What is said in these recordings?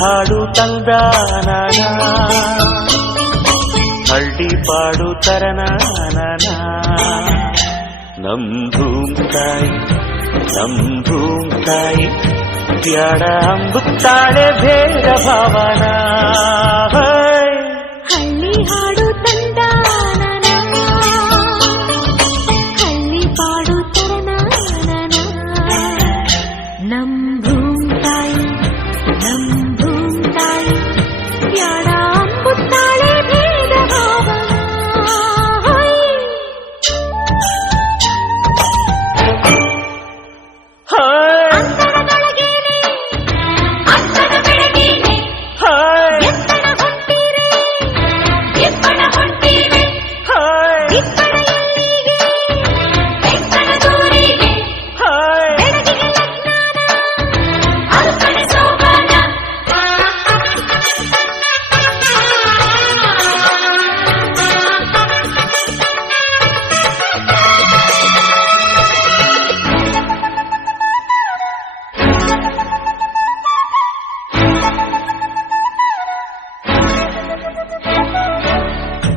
ಹಾಡು ತಂದಾನ ಹಳ್ಳಿ ಪಾಡು ತರನಾನ ನಮ್ ಭೂಮ್ ತಾಯಿ ನಮ್ ಭೂಮ್ ತಾಯಿ ಬ್ಯಾಡ ಅಂಬುತ್ತಾಳೆ ಭೇದ ಭಾವನ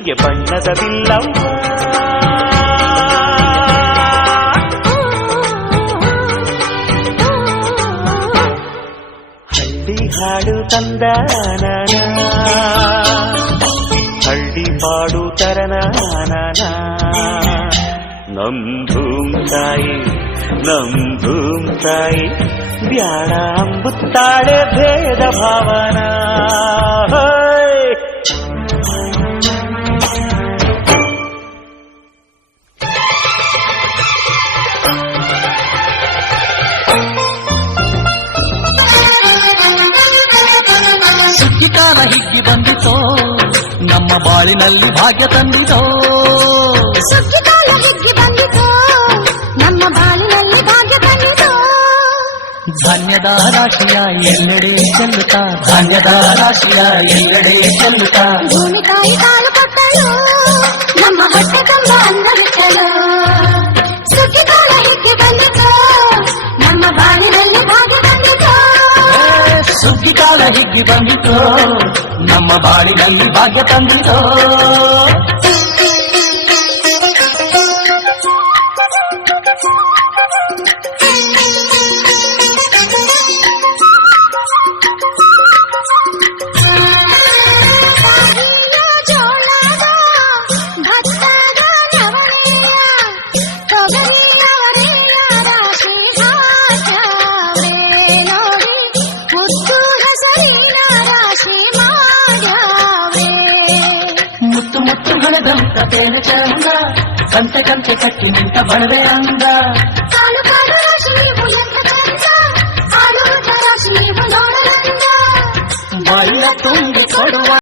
ಜುಟ್ಟಿಗೆ ಬಣ್ಣದ ಬಿಲ್ಲವ್ವ ಹಳ್ಳಿ ಹಾಡು ತಂದಾನ ಹಳ್ಳಿ ಪಾಡು ತರನಾನ ನಮ್ ಭೂಮ್ ತಾಯಿ ನಮ್ ಭೂಮ್ ತಾಯಿ ಬ್ಯಾಡ ಅಂಬುತ್ತಾಳೆ ಭೇದ ಭಾವನ ಸುಗ್ಗಿಕಾಲ ಹಿಗ್ಗಿ ಬಂದಿತೋ ನಮ್ಮ ಬಾಳಿನಲ್ಲಿ ಭಾಗ್ಯ ತಂದಿತೋ. ಸುಗ್ಗಿಕಾಲ ಹಿಗ್ಗಿ ಬಂದಿತು ನಮ್ಮ ಬಾಳಿನಲ್ಲಿ ಭಾಗ್ಯ ಬಂದಿತು ಧಾನ್ಯದ ರಾಶಿಯ ಎಲ್ಲೆಡೆ ಚೆಲ್ಲುತ್ತಾ ಧಾನ್ಯದ ರಾಶಿಯ ಎಲ್ಲೆಡೆ ಚೆಲ್ಲುತ್ತಾ. ಭೂಮಿಕಾಯಿ ಕಾಲು ಕೊಟ್ಟಳು. ಹಿಗ್ಗಿ ಬಂದಿತೋ ನಮ್ಮ ಬಾಳಿನಲ್ಲಿ ಭಾಗ್ಯ ತಂದಿತೋ. ಮುತ್ತು ಮುತ್ತು ಹಣದಂತ ತೇನ ಚಂದ ಕಂತೆ ಕಂತೆ ಕಟ್ಟಿ ನಿಂತ ಬಣವೆ ಅಂದ